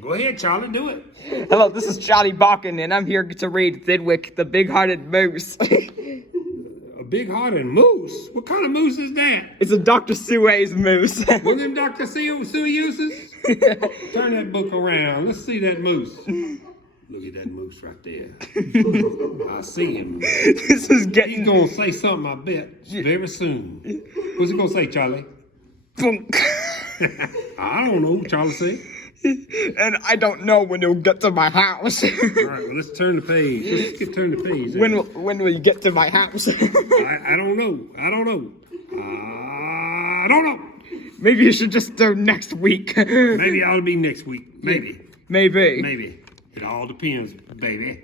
Go ahead, Charlie, do it. Hello, this is Charlie Barkin, and I'm here to read Thidwick, the Big-Hearted Moose. A big-hearted moose? What kind of moose is that? It's a Dr. Suess moose. One of them Dr. Suesses? Turn that book around. Let's see that moose. Look at that moose right there. I see him. This is getting... He's going to say something, I bet, very soon. What's he going to say, Charlie? I don't know, Charlie said. And I don't know when you'll get to my house. All right, well, let's turn the page. Let's turn the page. When will you get to my house? I don't know. I don't know. Maybe you should just do next week. Maybe it ought to be next week. Maybe. Maybe. It all depends, baby.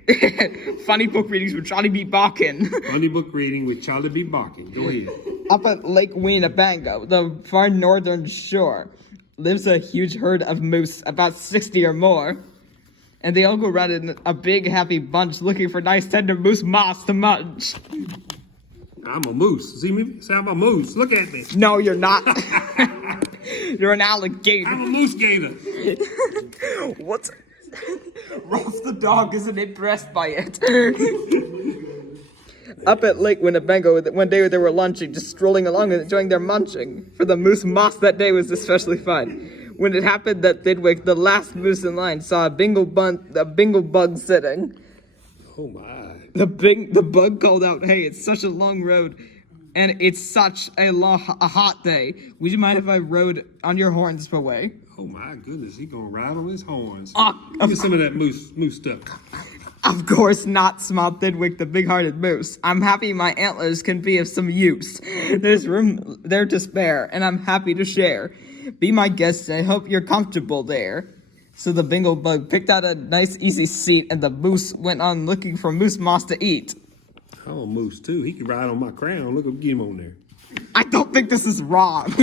Funny book readings with Charlie B. Barkin. Funny book reading with Charlie B. Barkin. Go ahead. Up at Lake Winnebago, the far northern shore, lives a huge herd of moose, about 60 or more. And they all go around in a big, happy bunch looking for nice, tender moose moss to munch. I'm a moose. See me? Say I'm a moose. Look at me. No, you're not. You're an alligator. I'm a moose gator. What? Rolf the dog isn't impressed by it. Up at Lake Winnebago, one day they were lunching, just strolling along and enjoying their munching. For the moose moss that day was especially fun. When it happened that Thidwick, the last moose in line, saw a bingle bug sitting. Oh my. The bug called out, "Hey, it's such a long road, and it's such a hot day. Would you mind if I rode on your horns for way?" Oh my goodness, he gonna ride on his horns. Give me some of that moose stuff. Of course not, smiled Thidwick, the big-hearted moose. I'm happy my antlers can be of some use. There's room there to spare, and I'm happy to share. Be my guest, I hope you're comfortable there. So the bingle bug picked out a nice easy seat, and the moose went on looking for moose moss to eat. I'm a moose too. He can ride on my crown. Look, get him on there. I don't think this is wrong.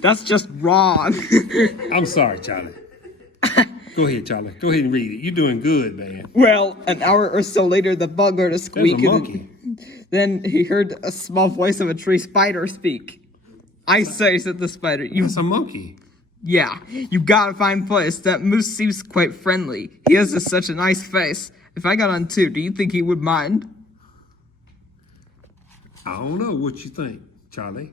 That's just wrong. I'm sorry, Charlie. Go ahead, Charlie. Go ahead and read it. You're doing good, man. Well, an hour or so later, the bug heard a squeak. There's a monkey. Then he heard a small voice of a tree spider speak. "I say," said the spider. That's a monkey. Yeah, you got a fine place. That moose seems quite friendly. He has such a nice face. If I got on too, do you think he would mind? I don't know what you think, Charlie.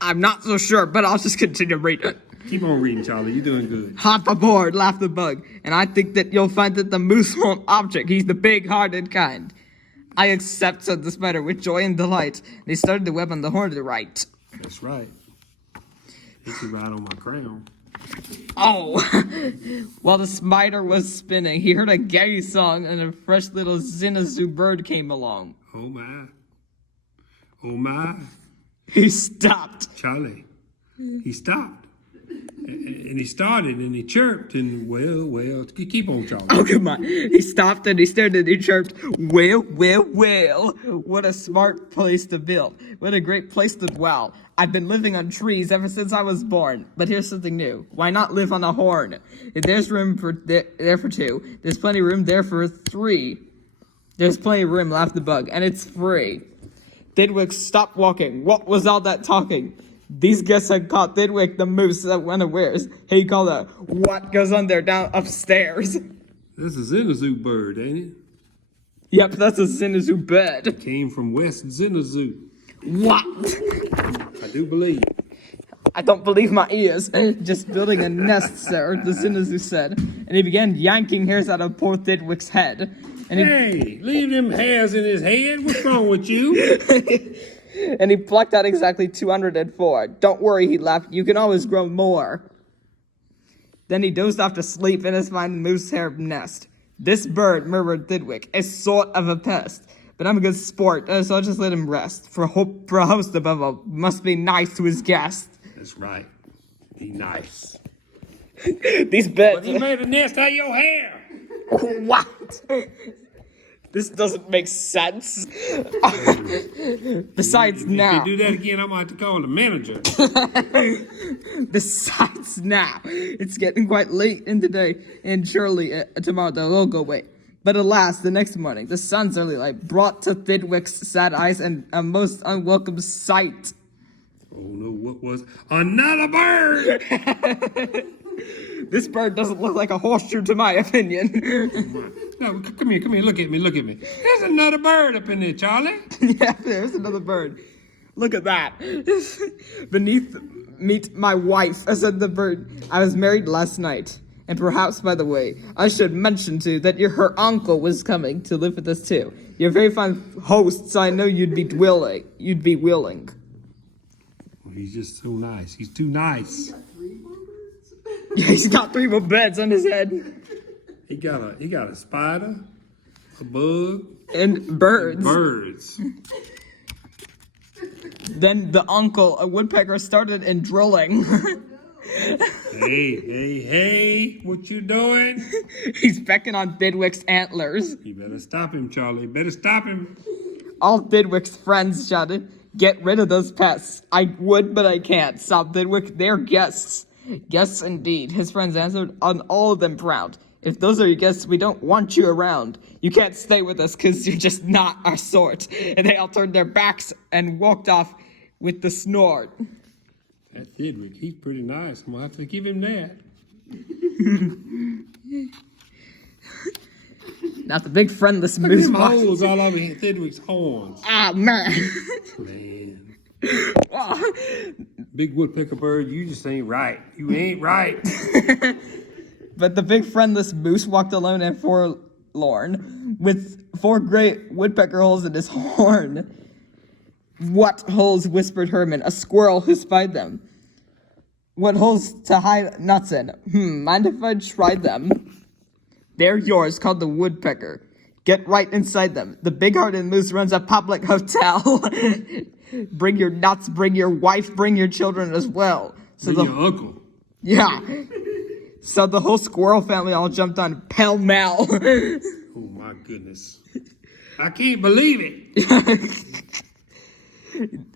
I'm not so sure, but I'll just continue reading. Keep on reading, Charlie. You're doing good. Hop aboard, laughed the bug. And I think that you'll find that the moose won't object. He's the big-hearted kind. I accept, said the spider with joy and delight. And he started the web on the horn to the right. That's right. He can ride on my crown. Oh! While the spider was spinning, he heard a gay song and a fresh little zinazoo bird came along. Oh my. Oh my. He stopped. Charlie. He stopped. And he started and he chirped and well, keep on, Charlie. Oh, come on. He stopped and he stared and he chirped, well. What a smart place to build. What a great place to dwell. I've been living on trees ever since I was born. But here's something new. Why not live on a horn? If there's room there for two, there's plenty of room there for three. There's plenty of room, laughed the bug, and it's free. Thidwick stopped walking. What was all that talking? These guests had caught Thidwick the moose that went unawares. He called out, "What goes on there down upstairs?" That's a Zinazoo bird, ain't it? Yep, that's a Zinazoo bird. Came from West Zinazoo. What? I do believe. I don't believe my ears. Just building a nest, sir, the Zinazoo said. And he began yanking hairs out of poor Thidwick's head. And Hey, leave them hairs in his head. What's wrong with you? And he plucked out exactly 204. Don't worry, he laughed. You can always grow more. Then he dozed off to sleep in his fine moose hair nest. This bird, murmured Thidwick, is sort of a pest. But I'm a good sport, so I'll just let him rest. For a host above all must be nice to his guest. That's right. Be nice. These birds... But he made a nest out of your hair. What? This doesn't make sense. Besides now... If you do that again, I'm going to have to call the manager. Besides now, it's getting quite late in the day, and surely tomorrow they'll all go away. But alas, the next morning, the sun's early light brought to Thidwick's sad eyes a most unwelcome sight. Oh no, what was? Another bird! This bird doesn't look like a horseshoe to my opinion. No, come here, look at me. There's another bird up in there, Charlie. Yeah, there's another bird. Look at that. Beneath, meet my wife, said the bird. I was married last night. And perhaps, by the way, I should mention too that her uncle was coming to live with us too. You're very fine hosts. I know you'd be willing. Well, he's just so nice. He's too nice. Yeah, he's got 3 more beds on his head. He got a spider, a bug, and birds. Then the uncle, a woodpecker, started in drilling. Hey, what you doing? He's pecking on Thidwick's antlers. You better stop him, Charlie. Better stop him. All Thidwick's friends shouted, "Get rid of those pests." I would, but I can't. Stop Thidwick, they're guests. Guests indeed, his friends answered, on all of them proud. If those are your guests, we don't want you around. You can't stay with us because you're just not our sort. And they all turned their backs and walked off with the snort. That Thidwick, he's pretty nice. I'm going to have to give him that. Not the big friendless Look at moose. them holes all over Thidwick's horns. Ah, man. Man. Big woodpecker bird, you just ain't right. You ain't right. But the big friendless moose walked alone and forlorn, with 4 great woodpecker holes in his horn. What holes? Whispered Herman, a squirrel who spied them. What holes to hide nuts in? Mind if I try them? They're yours, called the woodpecker. Get right inside them. The big-hearted moose runs a public hotel. Bring your nuts, bring your wife, bring your children as well. So your uncle. Yeah. So the whole squirrel family all jumped on pell-mell. Oh, my goodness. I can't believe it.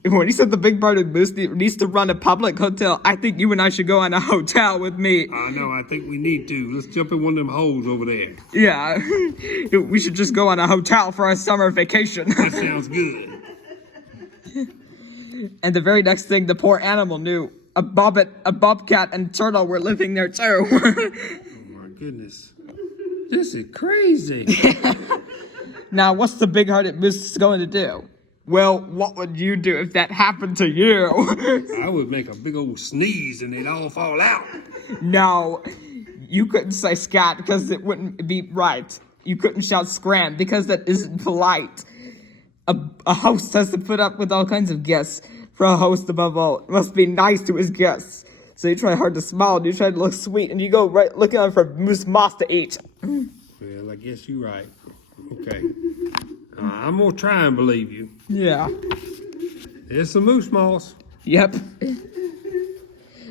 When he said the big-hearted moose needs to run a public hotel, I think you and I should go on a hotel with me. I know, I think we need to. Let's jump in one of them holes over there. Yeah. We should just go on a hotel for our summer vacation. That sounds good. And the very next thing the poor animal knew, a bobcat, and turtle were living there too. Oh my goodness. This is crazy. Now, what's the big-hearted moose going to do? Well, what would you do if that happened to you? I would make a big old sneeze and they'd all fall out. No, you couldn't say scat because it wouldn't be right. You couldn't shout scram because that isn't polite. A host has to put up with all kinds of guests. For a host, above all, must be nice to his guests. So you try hard to smile, and you try to look sweet, and you go right looking out for moose moss to eat. Well, I guess you're right. Okay. I'm going to try and believe you. Yeah. There's some moose moss. Yep.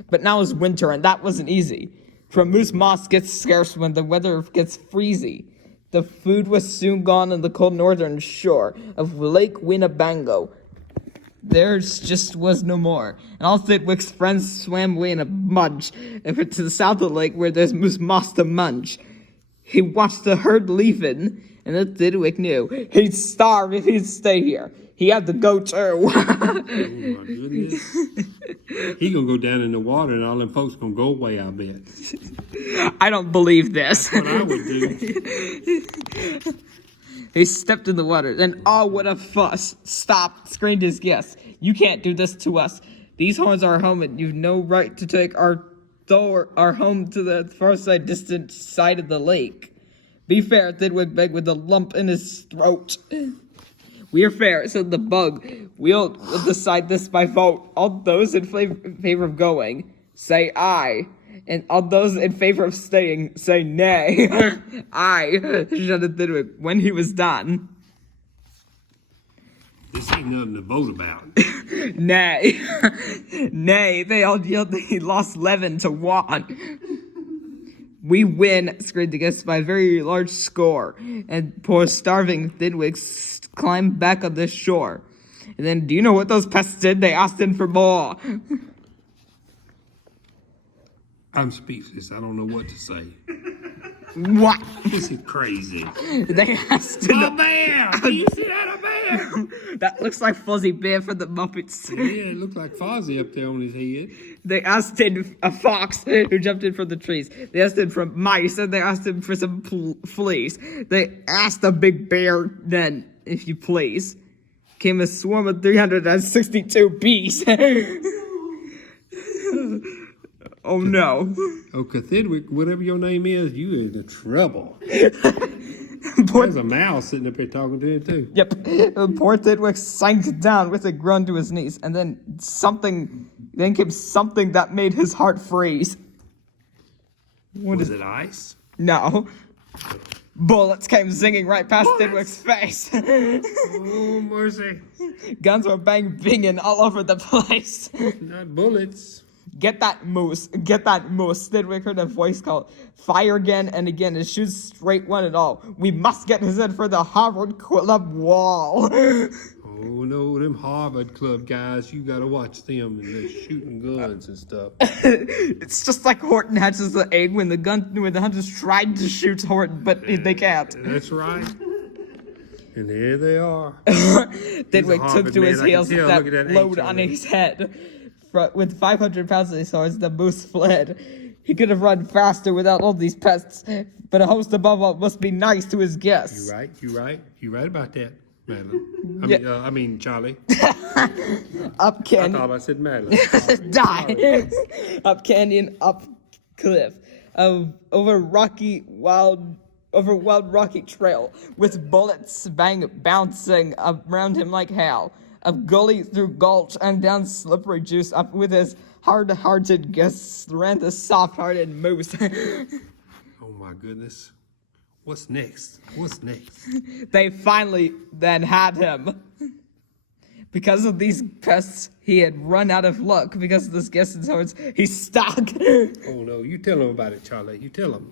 But now it's winter, and that wasn't easy. For moose moss gets scarce when the weather gets freezy. The food was soon gone on the cold northern shore of Lake Winnebago. There just was no more, and all Thidwick's friends swam away in a mudge over to the south of the lake where there's moose moss to munch. He watched the herd leaving, and then Thidwick knew he'd starve if he'd stay here. He had to go too. Oh my goodness. He gonna go down in the water and all them folks gonna go away, I bet. I don't believe this. That's what I would do. He stepped in the water. Then, oh, what a fuss. Stop, screamed his guest. You can't do this to us. These horns are our home, and you've no right to take our home to the far side, distant side of the lake. Be fair, Thidwick begged with a lump in his throat. We are fair, said the bug. We'll decide this by vote. All those in favor of going, say aye. And all those in favor of staying, say nay. Aye, shouted Thidwick when he was done. This ain't nothing to vote about. Nay. Nay, they all yelled that he lost 11-1. We win, screamed the guests by a very large score. And poor starving Thidwick climbed back on the shore. And then, do you know what those pests did? They asked him for more. I'm speechless. I don't know what to say. What? This is crazy. They asked him. A bear! Do you see that? A bear! That looks like Fuzzy Bear from the Muppets. Yeah, it looked like Fozzie up there on his head. They asked him a fox who jumped in from the trees. They asked him for mice, and they asked him for some fleas. They asked a big bear, then, if you please, came a swarm of 362 bees. Oh no. Oh, Thidwick, whatever your name is, you in the trouble. There's a mouse sitting up here talking to him, too. Yep. Poor Thidwick sank down with a groan to his knees, and then came something that made his heart freeze. Was it ice? No. Bullets came zinging right past Thidwick's face. Oh, mercy. Guns were banging all over the place. Not bullets. Get that moose. Get that moose. Thidwick heard a voice call. Fire again and again and shoot straight one and all. We must get his head for the Harvard Club wall. Oh, no, them Harvard Club guys, you gotta watch them, and they're shooting guns and stuff. It's just like Horton hatches the egg when the hunters tried to shoot Horton, but they can't. That's right. And here they are. Thidwick took to his heels with Look at that that load H on on it. his head. With 500 pounds of his horse, the moose fled. He could have run faster without all these pests, but a host above all must be nice to his guests. You right about that, Madeline. Yeah. I mean, Charlie. Up I canyon. thought I said Madeline. Die. Up canyon, up cliff, over wild rocky trail, with bullets bouncing around him like hail. Up gully through gulch and down slippery juice, up with his hard-hearted guests ran the soft-hearted moose. Oh my goodness. What's next? They finally then had him. Because of these pests, he had run out of luck. Because of this guest's horns, he's stuck. Oh no, you tell him about it, Charlie. You tell him.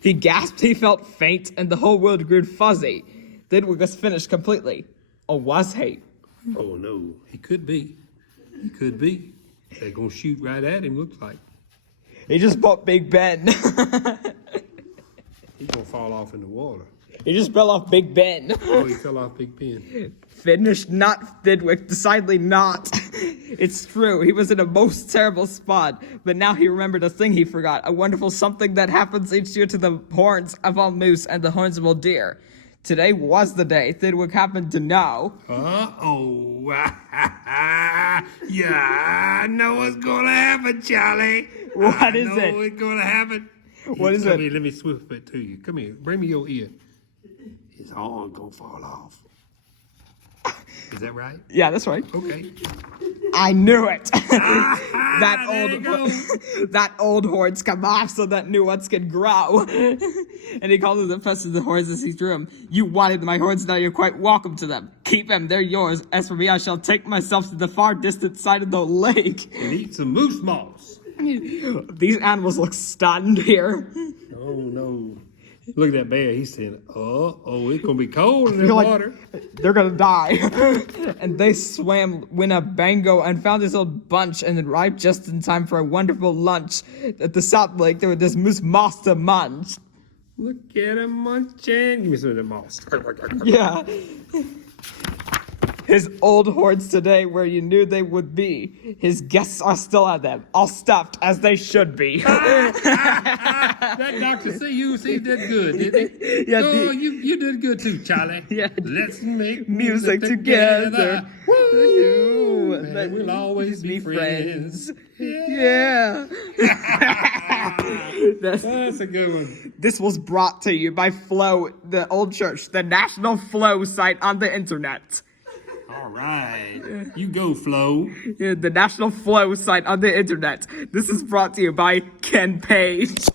He gasped, he felt faint, and the whole world grew fuzzy. Thidwick was finished completely. Or was he? Oh no, he could be. They're gonna shoot right at him, looks like. He just bought Big Ben. He's gonna fall off in the water. He just fell off Big Ben. Oh, he fell off Big Ben. Finished not Thidwick, decidedly not. It's true, he was in a most terrible spot, but now he remembered a thing he forgot, a wonderful something that happens each year to the horns of all moose and the horns of all deer. Today was the day Thidwick happened to know. Uh-oh. Yeah, I know what's gonna happen, Charlie. What is I know it? what's gonna happen. What is it? Let me swift it to you. Come here, bring me your ear. His horn gonna fall off. Is that right? Yeah, that's right. Okay. I knew it. There you go. That old horns come off so that new ones can grow. And he called to the rest of the horns as he drew them. You wanted my horns, now you're quite welcome to them. Keep them, they're yours. As for me, I shall take myself to the far distant side of the lake. And eat some moose moss. These animals look stunned here. Oh no. Look at that bear. He's saying, oh, it's gonna be cold in the Feel like water. they're gonna die. And they swam Winnebago and found this old bunch and arrived just in time for a wonderful lunch. At the South Lake, there was this moose moss to munch. Look at him munching. Give me some of that moss. Yeah. His old horns today where you knew they would be. His guests are still at them, all stuffed as they should be. That Dr. C.U.C. did good, didn't he? Yeah, you did good too, Charlie. Yeah. Let's make Music together. Woo! And And we'll always be friends. Yeah. That's a good one. This was brought to you by Flow, the old church, the national Flow site on the internet. All right. You go, Flo. Yeah, the national Flow site on the internet. This is brought to you by Ken Page.